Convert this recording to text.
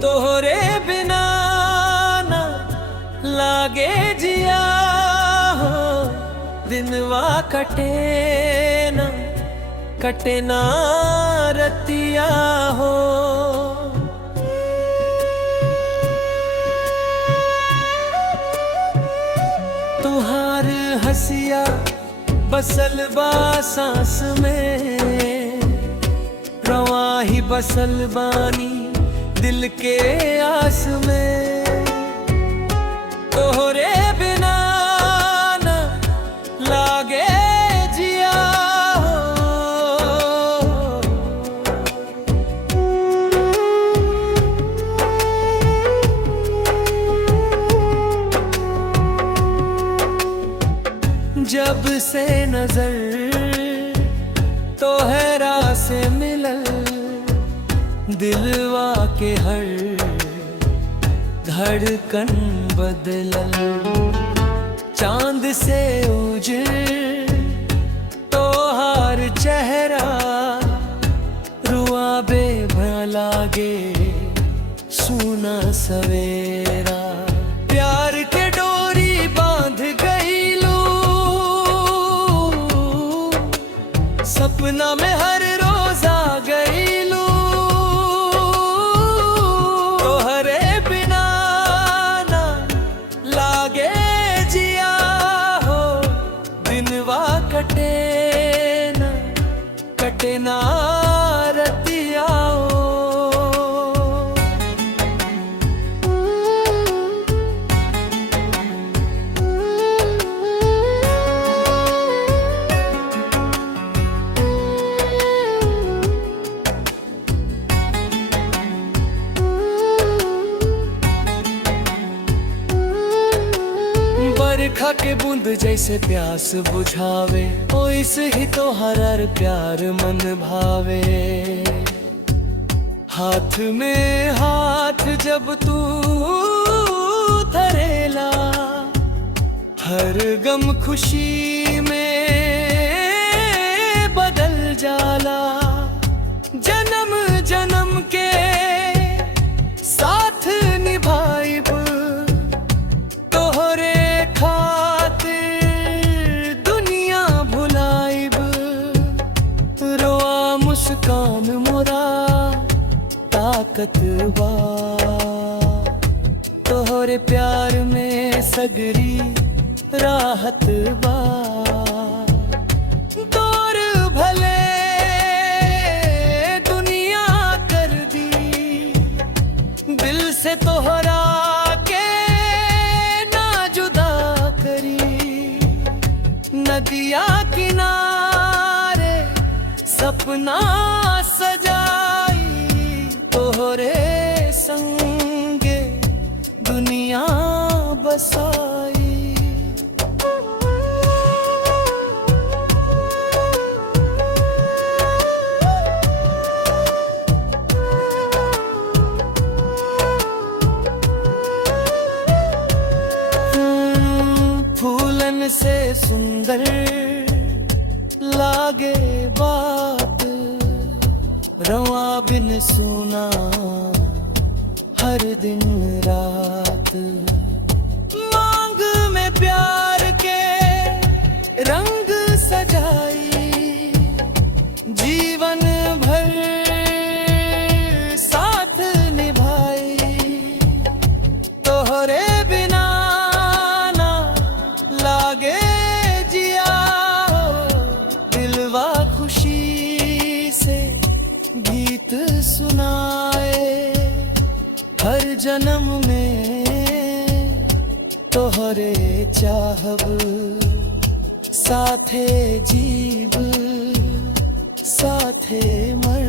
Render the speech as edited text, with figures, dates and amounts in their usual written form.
तोहरे बिना ना लागे जिया हो, दिनवा कटे ना रतिया हो। तुहार हसिया बसल बा सांस में, रवाही बसल बानी दिल के आस में। तोहरे बिना ना लागे जिया हो। जब से नजर तोहरा से मिलल, दिलवा के हर धड़कन बदलल। चांद से उजड़ तोहार चेहरा, रुआबे भर लागे सुना सवेरा। प्यार के डोरी बांध गईलू, सपना में हर रोज आ गईलू। तोहरे बिना ना लागे जिया हो, दिनवा कटे ना रतिया हो। बरखा के बूंद जैसे प्यास बुझावे, ओइसे ही तोहर प्यार मन भावे। हाथ में हाथ जब तू धरेला, हर गम खुशी में बदल जाला। जन्म जन्म के साथ निभाइब, तोहरे खातिर दुनिया भुलाइब। रोआ मुस्कान मोरा ताकत बा, तोहरे प्यार में सगरी राहत बा। तोर भले दुनिया कर दी, दिल से तोहरा के ना जुदा करी। नदिया किनारे सपना सजाई, तोहरे संगे दुनिया बसाई। फूलन से सुंदर लागे बात, रवा बिन सुना हर दिन रात। मांग में प्यार के रंग सजाई, जीवन भर साथ निभाई। तोहरे बिना ना लागे जिया हो, दिलवा खुशी से गीत सुनाए। हर जन्म में तोहरे चाहब, साथे जीव साथे मर।